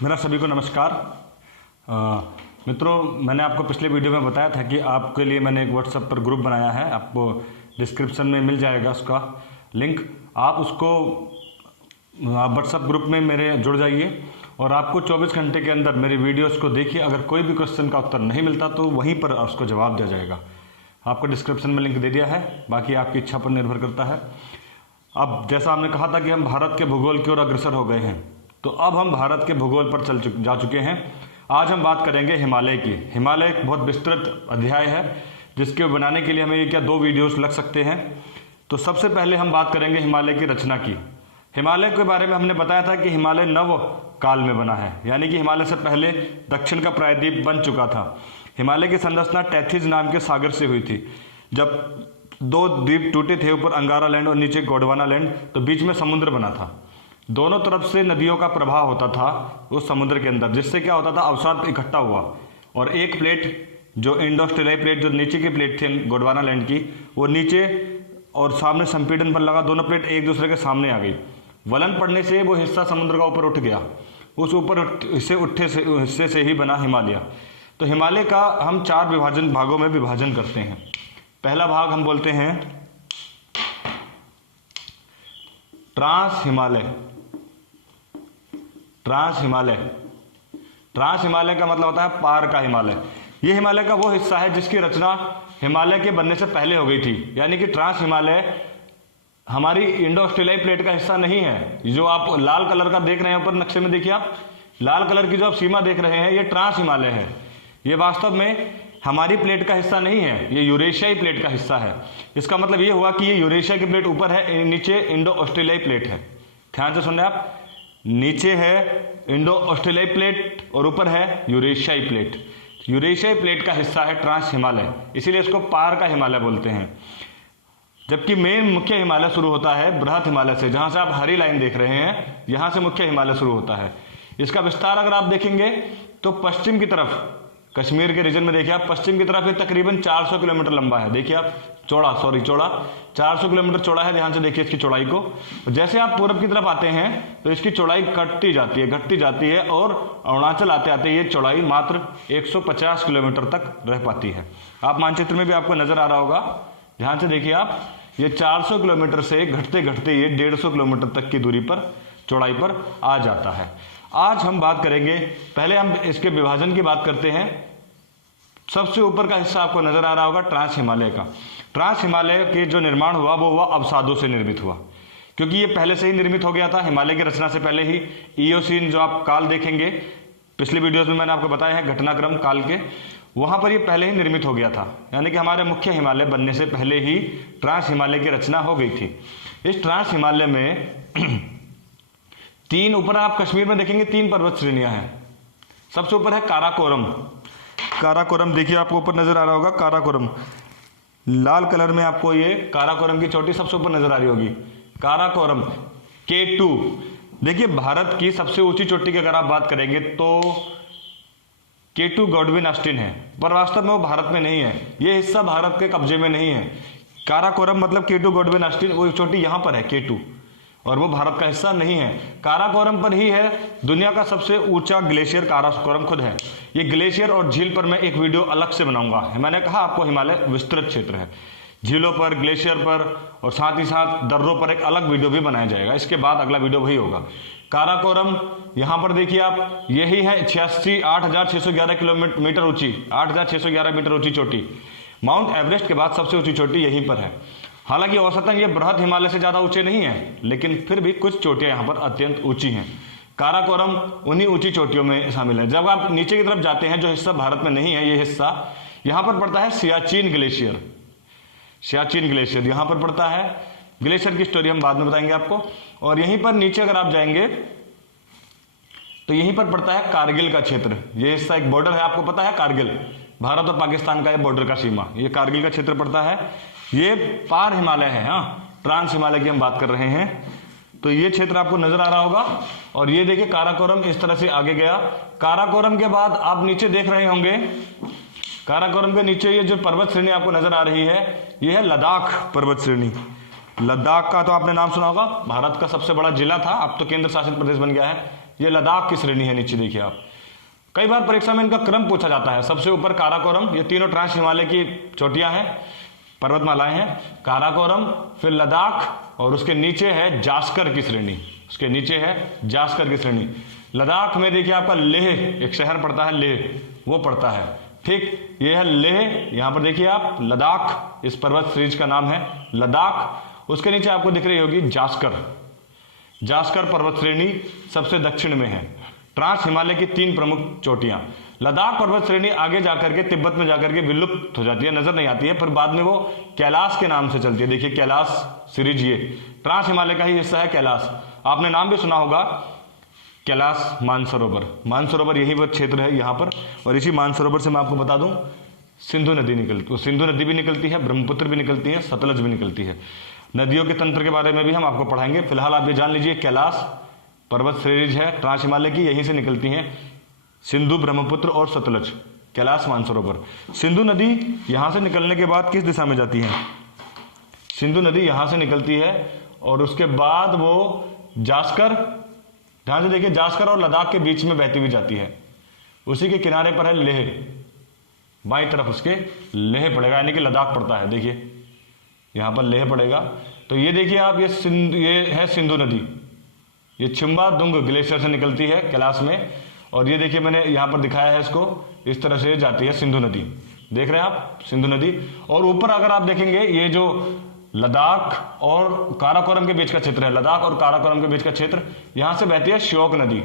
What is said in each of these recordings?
मेरा सभी को नमस्कार। मित्रों, मैंने आपको पिछले वीडियो में बताया था कि आपके लिए मैंने एक व्हाट्सएप पर ग्रुप बनाया है। आपको डिस्क्रिप्शन में मिल जाएगा उसका लिंक। आप उसको व्हाट्सएप ग्रुप में मेरे जुड़ जाइए और आपको 24 घंटे के अंदर मेरी वीडियोस को देखिए। अगर कोई भी क्वेश्चन का उत्तर नहीं मिलता तो वहीं पर उसको जवाब दिया जाएगा। आपको डिस्क्रिप्शन में लिंक दे दिया है, बाकी आपकी इच्छा पर निर्भर करता है। अब जैसा हमने कहा था कि हम भारत के भूगोल की ओर अग्रसर हो गए हैं, तो अब हम भारत के भूगोल पर जा चुके हैं। आज हम बात करेंगे हिमालय की। हिमालय एक बहुत विस्तृत अध्याय है जिसके बनाने के लिए हमें क्या 2 वीडियोस लग सकते हैं। तो सबसे पहले हम बात करेंगे हिमालय की रचना की। हिमालय के बारे में हमने बताया था कि हिमालय नव काल में बना है, यानी कि हिमालय से पहले दक्षिण का प्रायद्वीप बन चुका था। हिमालय की संरचना टैथिस नाम के सागर से हुई थी। जब 2 द्वीप टूटे थे, ऊपर अंगारा लैंड और नीचे गोंडवाना लैंड, तो बीच में समुद्र बना था। दोनों तरफ से नदियों का प्रवाह होता था उस समुद्र के अंदर, जिससे क्या होता था, अवसाद इकट्ठा हुआ और एक प्लेट जो इंडो ऑस्ट्रेलियाई प्लेट, जो नीचे की प्लेट थी गोंडवाना लैंड की, वो नीचे और सामने संपीड़न पर लगा। दोनों प्लेट एक दूसरे के सामने आ गई। वलन पड़ने से वो हिस्सा समुद्र का ऊपर उठ गया। उस ऊपर हिस्से से ही बना हिमालय। तो हिमालय का हम 4 भागों में विभाजन करते हैं। पहला भाग हम बोलते हैं ट्रांस हिमालय। ट्रांस हिमालय का मतलब होता है पार का हिमालय। ये हिमालय का वो हिस्सा है जिसकी रचना हिमालय के बनने से पहले हो गई थी। यानी कि ट्रांस हिमालय हमारी इंडो ऑस्ट्रेलियाई प्लेट का हिस्सा नहीं है। जो आप लाल कलर का देख रहे हैं ऊपर नक्शे में, देखिए आप लाल कलर की जो आप सीमा देख रहे हैं, ये ट्रांस हिमालय है। ये वास्तव में हमारी प्लेट का हिस्सा नहीं है, ये यूरेशियाई प्लेट का हिस्सा है। इसका मतलब ये हुआ कि ये यूरेशिया की प्लेट ऊपर है, नीचे इंडो ऑस्ट्रेलियाई प्लेट है। ध्यान से सुनना आप, नीचे है इंडो ऑस्ट्रेलियाई प्लेट और ऊपर है यूरेशियाई प्लेट। यूरेशियाई प्लेट का हिस्सा है ट्रांस हिमालय, इसीलिए इसको पार का हिमालय बोलते हैं। जबकि मेन मुख्य हिमालय शुरू होता है बृहत हिमालय से, जहां से आप हरी लाइन देख रहे हैं, यहां से मुख्य हिमालय शुरू होता है। इसका विस्तार अगर आप देखेंगे तो पश्चिम की तरफ, कश्मीर के रीजन में देखिए आप, पश्चिम की तरफ ये तकरीबन 400 किलोमीटर लंबा है। देखिए आप, चौड़ा 400 किलोमीटर चौड़ा है। ध्यान से देखिए इसकी चौड़ाई को। जैसे आप पूर्व की तरफ आते हैं तो इसकी चौड़ाई घटती जाती है और अरुणाचल आते आते ये चौड़ाई मात्र 150 किलोमीटर तक रह पाती है। आप मानचित्र में भी आपको नजर आ रहा होगा, ध्यान से देखिए आप, ये 400 किलोमीटर से घटते घटते ये 150 किलोमीटर तक की दूरी पर, चौड़ाई पर आ जाता है। आज हम बात करेंगे, पहले हम इसके विभाजन की बात करते हैं। सबसे ऊपर का हिस्सा आपको नजर आ रहा होगा ट्रांस हिमालय का। ट्रांस हिमालय के जो निर्माण हुआ वो हुआ अवसादों से निर्मित हुआ, क्योंकि ये पहले से ही निर्मित हो गया था। हिमालय की रचना से पहले ही ईओसीन, जो आप काल देखेंगे पिछले वीडियोस में मैंने आपको बताया है घटनाक्रम काल के, वहां पर ये पहले ही निर्मित हो गया था। यानी कि हमारे मुख्य हिमालय बनने से पहले ही ट्रांस हिमालय की रचना हो गई थी। इस ट्रांस हिमालय में 3, ऊपर आप कश्मीर में देखेंगे 3 पर्वत श्रेणियां हैं। सबसे ऊपर है काराकोरम, देखिए आपको ऊपर नजर आ रहा होगा काराकोरम, लाल कलर में आपको ये काराकोरम की चोटी सबसे ऊपर नजर आ रही होगी। काराकोरम K2, देखिए भारत की सबसे ऊंची चोटी की अगर आप बात करेंगे तो K2 गॉडविन ऑस्टिन है, पर वास्तव में वो भारत में नहीं है। ये हिस्सा भारत के कब्जे में नहीं है। काराकोरम मतलब K2 गॉडविन ऑस्टिन, वो चोटी यहां पर है K2, और वो भारत का हिस्सा नहीं है। काराकोरम पर ही है दुनिया का सबसे ऊंचा ग्लेशियर, काराकोरम खुद है। ये ग्लेशियर और झील पर मैं एक वीडियो अलग से बनाऊंगा। मैंने कहा आपको हिमालय विस्तृत क्षेत्र है, झीलों पर, ग्लेशियर पर और साथ ही साथ दर्रों पर एक अलग वीडियो भी बनाया जाएगा। इसके बाद अगला वीडियो वही होगा। काराकोरम यहां पर देखिए आप, यही है 86,8,611 किलोमीटर ऊंची, 8,611 मीटर ऊंची चोटी। माउंट एवरेस्ट के बाद सबसे ऊंची चोटी यहीं पर है। हालांकि औसतन ये बृहत हिमालय से ज्यादा ऊंचे नहीं है, लेकिन फिर भी कुछ चोटियां यहां पर अत्यंत ऊंची हैं। काराकोरम उन्हीं ऊंची चोटियों में शामिल है। जब आप नीचे की तरफ जाते हैं, जो हिस्सा भारत में नहीं है, ये हिस्सा यहां पर पड़ता है सियाचिन ग्लेशियर यहां पर पड़ता है। ग्लेशियर की स्टोरी हम बाद में बताएंगे आपको। और यहीं पर नीचे अगर आप जाएंगे तो यहीं पर पड़ता है कारगिल का क्षेत्र। ये हिस्सा एक बॉर्डर है, आपको पता है कारगिल, भारत और पाकिस्तान का ये बॉर्डर का सीमा, ये कारगिल का क्षेत्र पड़ता है। ये पार हिमालय है, हाँ, ट्रांस हिमालय की हम बात कर रहे हैं। तो ये क्षेत्र आपको नजर आ रहा होगा। और ये देखिए काराकोरम इस तरह से आगे गया। काराकोरम के बाद आप नीचे देख रहे होंगे, काराकोरम के नीचे ये जो पर्वत श्रेणी आपको नजर आ रही है, ये है लद्दाख पर्वत श्रेणी। लद्दाख का तो आपने नाम सुना होगा, भारत का सबसे बड़ा जिला था, अब तो केंद्र शासित प्रदेश बन गया है। ये लद्दाख की श्रेणी है। नीचे देखिए आप, कई बार परीक्षा में इनका क्रम पूछा जाता है। सबसे ऊपर काराकोरम, ये तीनों ट्रांस हिमालय की चोटियां हैं, पर्वतमालाएं हैं। काराकोरम, फिर लद्दाख, और उसके नीचे है जास्कर की श्रेणी, उसके नीचे है जास्कर की श्रेणी। लद्दाख में देखिए आपका लेह, एक शहर पड़ता है लेह, वो पड़ता है। ठीक, ये है लेह, यहां पर देखिए आप लद्दाख, इस पर्वत सीरीज का नाम है लद्दाख। उसके नीचे आपको दिख रही होगी जास्कर। जास्कर पर्वत श्रेणी सबसे दक्षिण में है। ट्रांस हिमालय की 3 प्रमुख चोटियां। लद्दाख पर्वत श्रेणी आगे जाकर के तिब्बत में जाकर के विलुप्त हो जाती है, नजर नहीं आती है, पर बाद में वो कैलाश के नाम से चलती है। देखिए कैलाश सीरीज, ये ट्रांस हिमालय का ही हिस्सा है कैलाश। आपने नाम भी सुना होगा कैलाश मानसरोवर। मानसरोवर यही वो क्षेत्र है यहाँ पर। और इसी मानसरोवर से मैं आपको बता दूं सिंधु नदी निकलती, सिंधु नदी भी निकलती है, ब्रह्मपुत्र भी निकलती है, सतलज भी निकलती है। नदियों के तंत्र के बारे में भी हम आपको पढ़ाएंगे। फिलहाल आप ये जान लीजिए कैलाश पर्वत श्रेणी है ट्रांस हिमालय की, यहीं से निकलती हैं सिंधु, ब्रह्मपुत्र और सतलज, कैलाश मानसरोवर। सिंधु नदी यहां से निकलने के बाद किस दिशा में जाती है? सिंधु नदी यहां से निकलती है और उसके बाद वो जास्कर, ध्यान से देखिए, जास्कर और लद्दाख के बीच में बहती हुई जाती है। उसी के किनारे पर है लेह, बाईं तरफ उसके लेह पड़ेगा, यानी कि लद्दाख पड़ता है। देखिए यहां पर लेह पड़ेगा। तो ये देखिए आप, ये है सिंधु नदी, ये छिम्बादुंग ग्लेशियर से निकलती है कैलाश में। और ये देखिए मैंने यहाँ पर दिखाया है इसको, इस तरह से जाती है सिंधु नदी, देख रहे हैं आप सिंधु नदी। और ऊपर अगर आप देखेंगे, ये जो लद्दाख और काराकोरम के बीच का क्षेत्र है, लद्दाख और काराकोरम के बीच का क्षेत्र, यहाँ से बहती है श्योक नदी,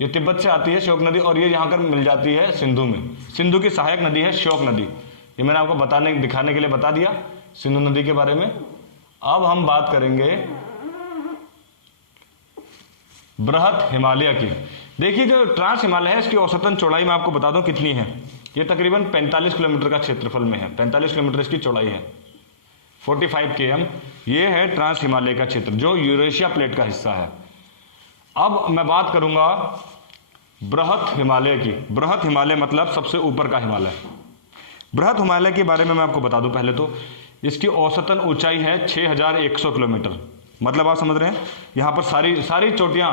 ये तिब्बत से आती है श्योक नदी, और ये यहाँ कर मिल जाती है सिंधु में। सिंधु की सहायक नदी है श्योक नदी। ये मैंने आपको दिखाने के लिए बता दिया सिंधु नदी के बारे में। अब हम बात करेंगे बृहत हिमालय की। देखिए जो ट्रांस हिमालय है, इसकी औसतन चौड़ाई मैं आपको बता दूं कितनी है। ये तकरीबन 45 किलोमीटर का क्षेत्रफल में है, 45 किलोमीटर इसकी चौड़ाई है, 45 km। ये है ट्रांस हिमालय का क्षेत्र जो यूरेशिया प्लेट का हिस्सा है। अब मैं बात करूंगा बृहत हिमालय की। बृहत हिमालय मतलब सबसे ऊपर का हिमालय। बृहत हिमालय के बारे में मैं आपको बता दूं पहले तो, इसकी औसतन ऊंचाई है 6100 किलोमीटर। मतलब आप समझ रहे हैं, यहाँ पर सारी चोटियाँ,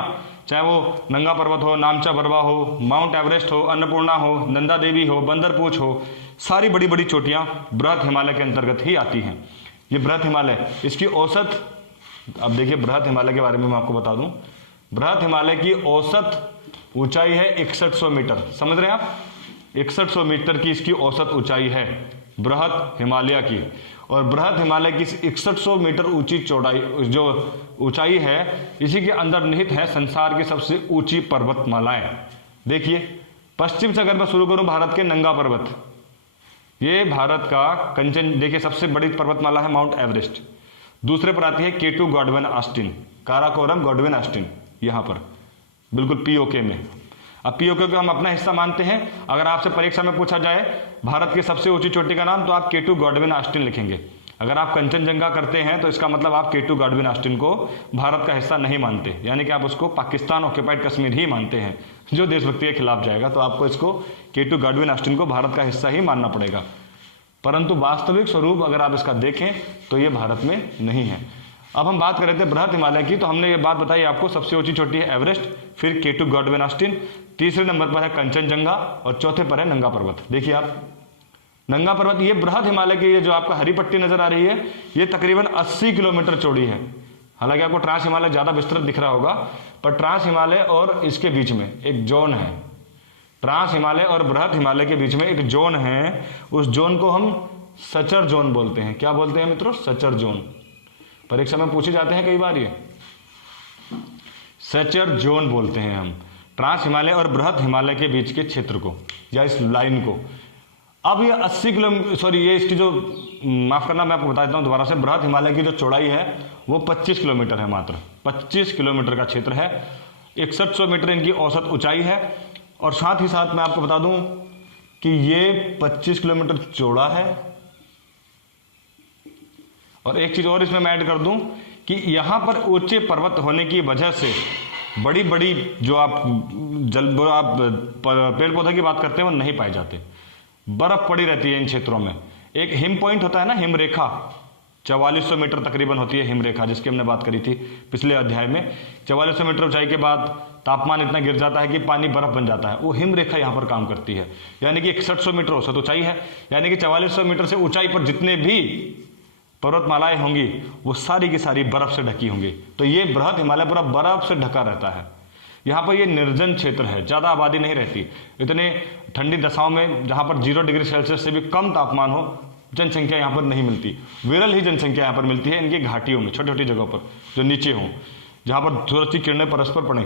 चाहे वो नंगा पर्वत हो, नामचा बरवा हो, माउंट एवरेस्ट हो, अन्नपूर्णा हो, नंदा देवी हो, बंदरपूछ हो, सारी बड़ी बड़ी चोटियाँ बृहत हिमालय के अंतर्गत ही आती हैं। ये बृहत हिमालय, इसकी औसत, अब देखिए बृहत हिमालय के बारे में मैं आपको बता दूं, बृहत हिमालय की औसत ऊंचाई है 6100 मीटर। समझ रहे हैं आप, 6100 मीटर की इसकी औसत ऊंचाई है बृहत हिमालय की। और बृहत हिमालय की 6100 मीटर ऊंची चौड़ाई, जो ऊंचाई है, इसी के अंदर निहित है संसार की सबसे ऊंची पर्वतमालाएं। देखिए पश्चिम से अगर मैं शुरू करूं, भारत के नंगा पर्वत, ये भारत का कंचन, देखिए सबसे बड़ी पर्वतमाला है माउंट एवरेस्ट। दूसरे पर आती है K2 Godwin Austen, Karakoram Godwin Austen, यहां पर बिल्कुल पीओके में। अब पीओके को हम अपना हिस्सा मानते हैं। अगर आपसे परीक्षा में पूछा जाए भारत की सबसे ऊंची चोटी का नाम, तो आप K2 गॉडविन ऑस्टिन लिखेंगे। अगर आप कंचनजंगा करते हैं तो इसका मतलब आप K2 गॉडविन ऑस्टिन को भारत का हिस्सा नहीं मानते, यानी कि आप उसको पाकिस्तान ऑक्यूपाइड कश्मीर ही मानते हैं, जो देशभक्ति के खिलाफ जाएगा। तो आपको इसको K2 गॉडविन ऑस्टिन को भारत का हिस्सा ही मानना पड़ेगा। परंतु वास्तविक स्वरूप अगर आप इसका देखें तो ये भारत में नहीं है। अब हम बात कर रहे थे बृहत हिमालय की, तो हमने ये बात बताई आपको, सबसे ऊंची चोटी है एवरेस्ट, फिर K2 गॉडविन ऑस्टिन, तीसरे नंबर पर है कंचनजंगा और चौथे पर है नंगा पर्वत। देखिए आप नंगा पर्वत, ये बृहत हिमालय की, ये जो आपका हरी पट्टी नजर आ रही है, ये तकरीबन 80 किलोमीटर चौड़ी है। हालांकि आपको ट्रांस हिमालय ज्यादा विस्तृत दिख रहा होगा, पर ट्रांस हिमालय और इसके बीच में एक जोन है, ट्रांस हिमालय और बृहत हिमालय के बीच में एक जोन है। उस जोन को हम सचर जोन बोलते हैं। क्या बोलते हैं मित्रों? Suture zone. परीक्षा में पूछे जाते हैं कई बार, ये सचर जोन बोलते हैं हम ट्रांस हिमालय और बृहत हिमालय के बीच के क्षेत्र को, या इस लाइन को। अब ये 80 किलोमीटर, सॉरी ये इसकी जो, माफ करना मैं आपको बता देता हूं दोबारा से, बृहत हिमालय की जो चौड़ाई है वो 25 किलोमीटर है, मात्र 25 किलोमीटर का क्षेत्र है। 6100 मीटर इनकी औसत ऊंचाई है। और साथ ही साथ मैं आपको बता दूं कि ये 25 किलोमीटर चौड़ा है। और एक चीज और इसमें मैं ऐड कर दूं कि यहां पर ऊंचे पर्वत होने की वजह से बड़ी बड़ी जो आप पेड़ पौधे की बात करते हैं वो नहीं पाए जाते, बर्फ पड़ी रहती है इन क्षेत्रों में। एक हिम पॉइंट होता है ना, हिम रेखा, 4400 मीटर तकरीबन होती है हिम रेखा, जिसकी हमने बात करी थी पिछले अध्याय में। 4400 मीटर ऊंचाई के बाद तापमान इतना गिर जाता है कि पानी बर्फ बन जाता है, वो हिम रेखा यहाँ पर काम करती है। यानी कि 6100 मीटर औसत ऊंचाई है, यानी कि 4400 मीटर से ऊंचाई पर जितने भी पर्वतमालाएं होंगी वो सारी की सारी बर्फ से ढकी होंगी। तो ये बृहद हिमालय पूरा बर्फ से ढका रहता है। यहाँ पर ये निर्जन क्षेत्र है, ज़्यादा आबादी नहीं रहती। इतने ठंडी दशाओं में जहाँ पर 0 डिग्री सेल्सियस से भी कम तापमान हो, जनसंख्या यहाँ पर नहीं मिलती। विरल ही जनसंख्या यहाँ पर मिलती है इनकी घाटियों में, छोटी छोटी जगहों पर जो नीचे हों, जहाँ पर सूरज की किरणें परस्पर पड़ें।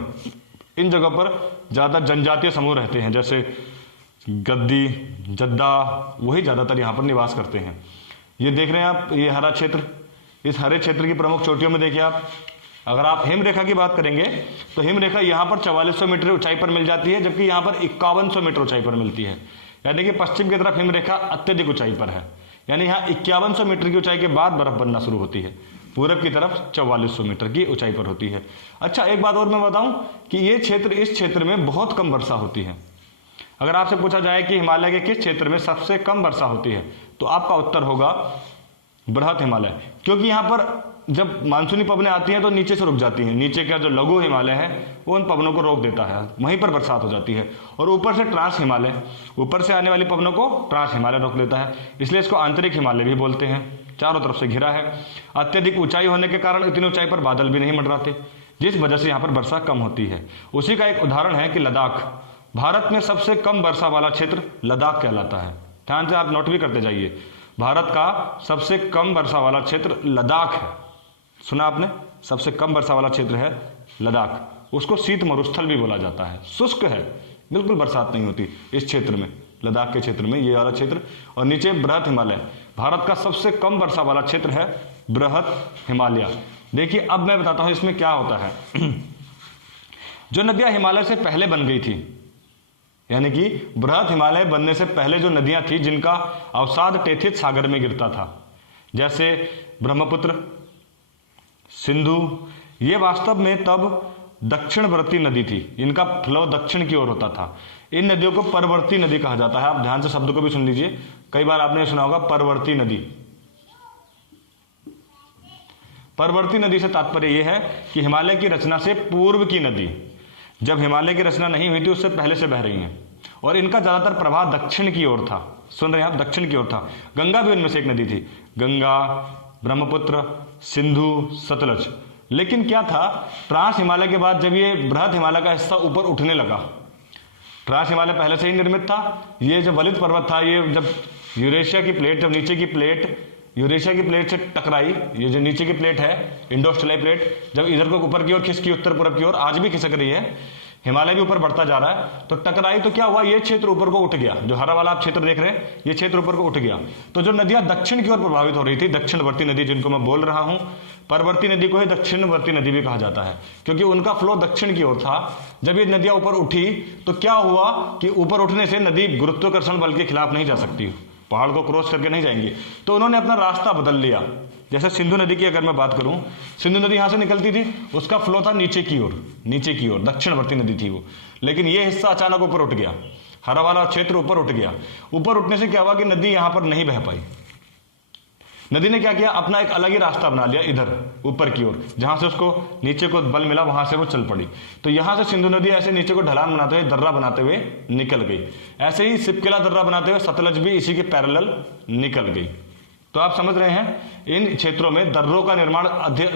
इन जगहों पर ज़्यादा जनजातीय समूह रहते हैं, जैसे गद्दी, जद्दा, वही ज़्यादातर यहाँ पर निवास करते हैं। ये देख रहे हैं आप, ये हरा क्षेत्र, इस हरे क्षेत्र की प्रमुख चोटियों में देखिए आप, अगर आप हिम रेखा की बात करेंगे तो हिम रेखा यहाँ पर 4400 मीटर ऊंचाई पर मिल जाती है, जबकि यहाँ पर 5100 मीटर ऊंचाई पर मिलती है। यानी कि पश्चिम की तरफ हिम रेखा अत्यधिक ऊंचाई पर है, यानी यहाँ 5100 मीटर की ऊंचाई के बाद बर्फ बनना शुरू होती है। पूरब की तरफ 4400 मीटर की ऊंचाई पर होती है। अच्छा, एक बात और मैं बताऊं कि ये क्षेत्र, इस क्षेत्र में बहुत कम वर्षा होती है। अगर आपसे पूछा जाए कि हिमालय के किस क्षेत्र में सबसे कम वर्षा होती है, तो आपका उत्तर होगा बृहद हिमालय, क्योंकि यहाँ पर जब मानसूनी पवनें आती हैं तो नीचे से रुक जाती हैं। नीचे का जो लघु हिमालय है वो उन पवनों को रोक देता है, वहीं पर बरसात हो जाती है। और ऊपर से ट्रांस हिमालय, ऊपर से आने वाली पवनों को ट्रांस हिमालय रोक देता है, इसलिए इसको आंतरिक हिमालय भी बोलते हैं। चारों तरफ से घिरा है। अत्यधिक ऊंचाई होने के कारण इतनी ऊंचाई पर बादल भी नहीं मंडराते, जिस वजह से यहाँ पर वर्षा कम होती है। उसी का एक उदाहरण है कि लद्दाख, भारत में सबसे कम वर्षा वाला क्षेत्र लद्दाख कहलाता है। ध्यान से आप नोट भी करते जाइए, भारत का सबसे कम वर्षा वाला क्षेत्र लद्दाख है। सुना आपने, सबसे कम वर्षा वाला क्षेत्र है लद्दाख। उसको शीत मरुस्थल भी बोला जाता है, शुष्क है, बिल्कुल बरसात नहीं होती इस क्षेत्र में, लद्दाख के क्षेत्र में, ये वाला क्षेत्र। और नीचे बृहद हिमालय, भारत का सबसे कम वर्षा वाला क्षेत्र है बृहद हिमालय। देखिए अब मैं बताता हूं इसमें क्या होता है। जो नदियां हिमालय से पहले बन गई थी, यानी कि बृहद हिमालय बनने से पहले जो नदियां थी जिनका अवसाद टेथिस सागर में गिरता था, जैसे ब्रह्मपुत्र, सिंधु, ये वास्तव में तब दक्षिणवर्ती नदी थी, इनका फ्लो दक्षिण की ओर होता था। इन नदियों को परवर्ती नदी कहा जाता है। आप ध्यान से शब्द को भी सुन लीजिए, कई बार आपने सुना होगा परवर्ती नदी। परवर्ती नदी से तात्पर्य यह है कि हिमालय की रचना से पूर्व की नदी, जब हिमालय की रचना नहीं हुई थी उससे पहले से बह रही हैं, और इनका ज्यादातर प्रवाह दक्षिण की ओर था। सुन रहे हैं आप, दक्षिण की ओर था। गंगा भी उनमें से एक नदी थी, गंगा, ब्रह्मपुत्र, सिंधु, सतलज। लेकिन क्या था, ट्रांस हिमालय के बाद जब ये बृहद हिमालय का हिस्सा ऊपर उठने लगा, ट्रांस हिमालय पहले से ही निर्मित था, ये जो वलित पर्वत था, ये जब यूरेशिया की प्लेट, जब नीचे की प्लेट यूरेशिया की प्लेट से टकराई, ये जो नीचे की प्लेट है इंडोस्टेलाई प्लेट, जब इधर को ऊपर की ओर खिसकी, उत्तर पूर्व की ओर, आज भी खिसक रही है, हिमालय भी ऊपर बढ़ता जा रहा है, तो टकराई तो क्या हुआ, ये क्षेत्र ऊपर को उठ गया। जो हरा वाला आप क्षेत्र देख रहे हैं, ये क्षेत्र ऊपर को उठ गया। तो जो नदियां दक्षिण की ओर प्रभावित हो रही थी, दक्षिणवर्ती नदी जिनको मैं बोल रहा हूं, परवर्ती नदी को ही दक्षिणवर्ती नदी भी कहा जाता है, क्योंकि उनका फ्लो दक्षिण की ओर था। जब ये नदियां ऊपर उठी तो क्या हुआ कि ऊपर उठने से नदी गुरुत्वाकर्षण बल के खिलाफ नहीं जा सकती, पहाड़ को क्रॉस करके नहीं जाएंगी, तो उन्होंने अपना रास्ता बदल लिया। जैसे सिंधु नदी की अगर मैं बात करूं, सिंधु नदी यहां से निकलती थी, उसका फ्लो था नीचे की ओर, नीचे की ओर, दक्षिणवर्ती नदी थी वो। लेकिन ये हिस्सा अचानक ऊपर उठ गया, हरा वाला क्षेत्र ऊपर उठ गया। ऊपर उठने से क्या हुआ कि नदी यहां पर नहीं बह पाई। नदी ने क्या किया, अपना एक अलग ही रास्ता बना लिया इधर ऊपर की ओर, जहां से उसको नीचे को बल मिला, वहां से वो चल पड़ी। तो यहां से सिंधु नदी ऐसे नीचे को ढलान बनाते हुए, दर्रा बनाते हुए निकल गई। ऐसे ही सिपकिला दर्रा बनाते हुए सतलज भी इसी के पैरेलल निकल गई। तो आप समझ रहे हैं, इन क्षेत्रों में दर्रों का निर्माण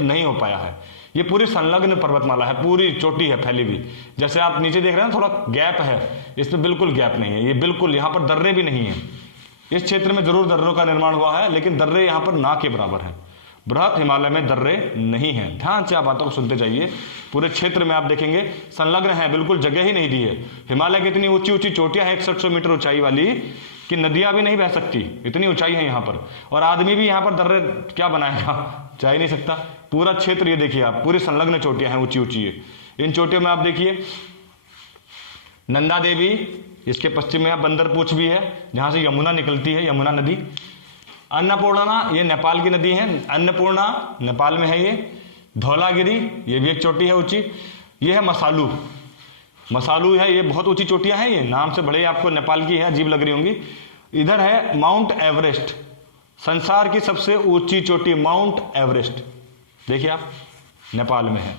नहीं हो पाया है। ये पूरी संलग्न पर्वतमाला है, पूरी चोटी है फैली हुई। जैसे आप नीचे देख रहे हैं थोड़ा गैप है, इसमें बिल्कुल गैप नहीं है, ये बिल्कुल यहाँ पर दर्रे भी नहीं है। इस क्षेत्र में जरूर दर्रों का निर्माण हुआ है, लेकिन दर्रे यहाँ पर ना के बराबर है। बृहद हिमालय में दर्रे नहीं है। ध्यान से आप बातों को सुनते जाइए। पूरे क्षेत्र में आप देखेंगे संलग्न है, बिल्कुल जगह ही नहीं दी है। हिमालय की इतनी ऊंची ऊंची चोटियां हैं 6100 मीटर ऊंचाई वाली, कि नदियां भी नहीं बह सकती, इतनी ऊंचाई है यहाँ पर। और आदमी भी यहाँ पर दर्रे क्या बनाएगा, जा ही नहीं सकता। पूरा क्षेत्र ये देखिए आप, पूरी संलग्न चोटियां हैं, ऊंची ऊंची है। इन चोटियों में आप देखिए नंदा देवी, इसके पश्चिम में आप बंदरपूछ भी है, जहां से यमुना निकलती है, यमुना नदी। अन्नपूर्णा, ये नेपाल की नदी है, अन्नपूर्णा नेपाल में है। ये धौलागिरी, ये भी एक चोटी है ऊंची। ये है मसालू, मसालू है, ये बहुत ऊंची चोटियां हैं, ये नाम से बड़े आपको नेपाल की है, अजीब लग रही होंगी। इधर है माउंट एवरेस्ट, संसार की सबसे ऊंची चोटी माउंट एवरेस्ट, देखिए आप, नेपाल में है।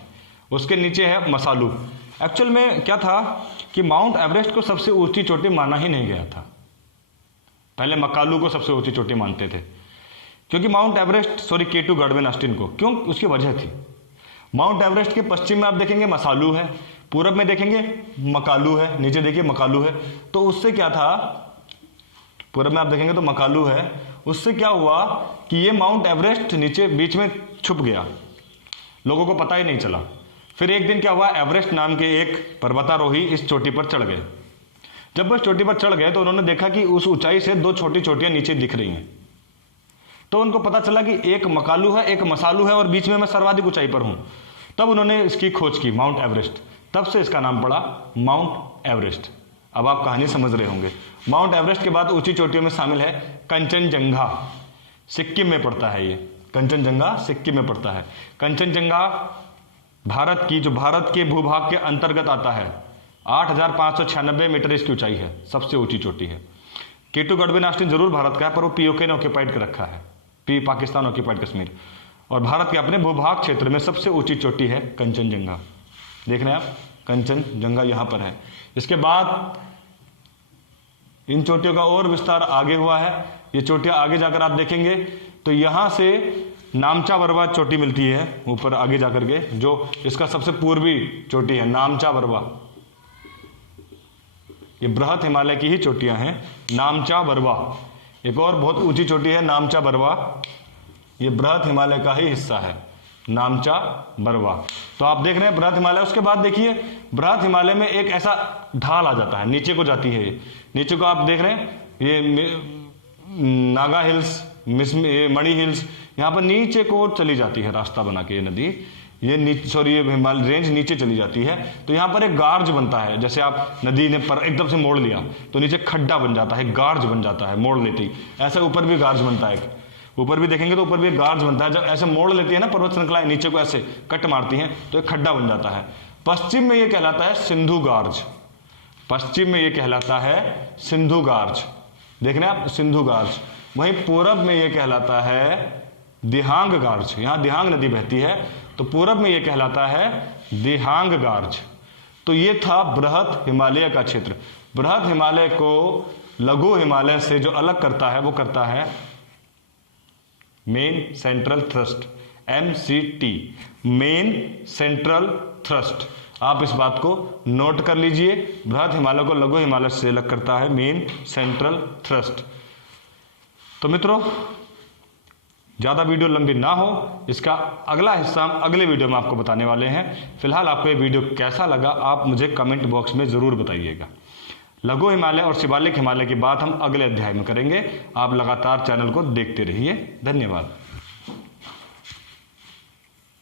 उसके नीचे है मसालू। एक्चुअल में क्या था कि माउंट एवरेस्ट को सबसे ऊंची चोटी माना ही नहीं गया था। पहले मकालू को सबसे ऊंची चोटी मानते थे, क्योंकि mount Everest K2 Godwin Austen को, क्यों, उसकी वजह थी। माउंट एवरेस्ट के पश्चिम में आप देखेंगे मसालू है, पूरब में देखेंगे मकालू है, नीचे देखिए मकालू है। तो उससे क्या था, पूरब में आप देखेंगे तो मकालू है, उससे क्या हुआ कि ये माउंट एवरेस्ट नीचे बीच में छुप गया, लोगों को पता ही नहीं चला। फिर एक दिन क्या हुआ, एवरेस्ट नाम के एक पर्वतारोही इस चोटी पर चढ़ गए। जब वो इस चोटी पर चढ़ गए तो उन्होंने देखा कि उस ऊंचाई से दो छोटी चोटियां नीचे दिख रही हैं। तो उनको पता चला कि एक मकालू है, एक मसालू है, और बीच में मैं सर्वाधिक ऊंचाई पर हूं। तब उन्होंने इसकी खोज की, माउंट एवरेस्ट। तब से इसका नाम पड़ा माउंट एवरेस्ट। अब आप कहानी समझ रहे होंगे। माउंट एवरेस्ट के बाद ऊंची चोटियों में शामिल है कंचनजंगा, सिक्किम में पड़ता है ये। कंचनजंगा सिक्किम में पड़ता है। कंचनजंगा भारत के भूभाग के अंतर्गत आता है। 8,596 मीटर इसकी ऊंचाई है, सबसे ऊंची चोटी है। K2 गॉडविन ऑस्टिन जरूर भारत का है, पर वो POK ने ऑक्यूपाइड कर रखा है, पाकिस्तान ऑक्यूपाइड कश्मीर। और भारत के अपने भूभाग क्षेत्र में सबसे ऊंची चोटी है कंचनजंगा। देख रहे हैं आप, कंचनजंगा यहां पर है। इसके बाद इन चोटियों का और विस्तार आगे हुआ है। ये चोटियां आगे जाकर आप देखेंगे तो यहां से नामचा बरवा चोटी मिलती है ऊपर आगे जाकर के, जो इसका सबसे पूर्वी चोटी है, नामचा बरवा। ये बृहत हिमालय की ही चोटियां हैं, नामचा बरवा। एक और बहुत ऊंची चोटी है नामचा बरवा, ये बृहत हिमालय का ही हिस्सा है, नामचा बरवा। तो आप देख रहे हैं बृहत हिमालय। उसके बाद देखिए बृहत हिमालय में एक ऐसा ढाल आ जाता है, नीचे को जाती है। नीचे को आप देख रहे हैं, ये नागा हिल्स, मणि हिल्स, यहाँ पर नीचे को चली जाती है रास्ता बना के ये नदी, ये हिमालय रेंज नीचे चली जाती है। तो यहाँ पर एक गार्ज बनता है, जैसे आप नदी ने पर एकदम से मोड़ लिया तो नीचे खड्डा बन जाता है, गार्ज बन जाता है मोड़ लेती। ऐसे ऊपर भी गार्ज बनता है, ऊपर भी देखेंगे तो ऊपर भी एक गार्ज बनता है। जब ऐसे मोड़ लेती है ना पर्वत श्रृंखलाएं, नीचे को ऐसे कट मारती हैं तो एक खड्डा बन जाता है। पश्चिम में ये कहलाता है सिंधु गार्ज, पश्चिम में ये कहलाता है सिंधु गार्ज। देख रहे हैं आप, सिंधु गार्ज। वहीं पूरब में ये कहलाता है दिहांग गार्ज। यहाँ दिहांग नदी बहती है, तो पूरब में ये कहलाता है दिहांग गार्ज। तो ये था बृहत हिमालय का क्षेत्र। बृहत हिमालय को लघु हिमालय से जो अलग करता है वो करता है main central thrust, MCT, main central thrust. आप इस बात को नोट कर लीजिए, बृहत हिमालय को लघु हिमालय से अलग करता है मेन सेंट्रल थ्रस्ट। तो मित्रों, ज़्यादा वीडियो लंबी ना हो, इसका अगला हिस्सा हम अगले वीडियो में आपको बताने वाले हैं। फिलहाल आपको ये वीडियो कैसा लगा आप मुझे कमेंट बॉक्स में ज़रूर बताइएगा। लघु हिमालय और शिवालिक हिमालय की बात हम अगले अध्याय में करेंगे। आप लगातार चैनल को देखते रहिए। धन्यवाद।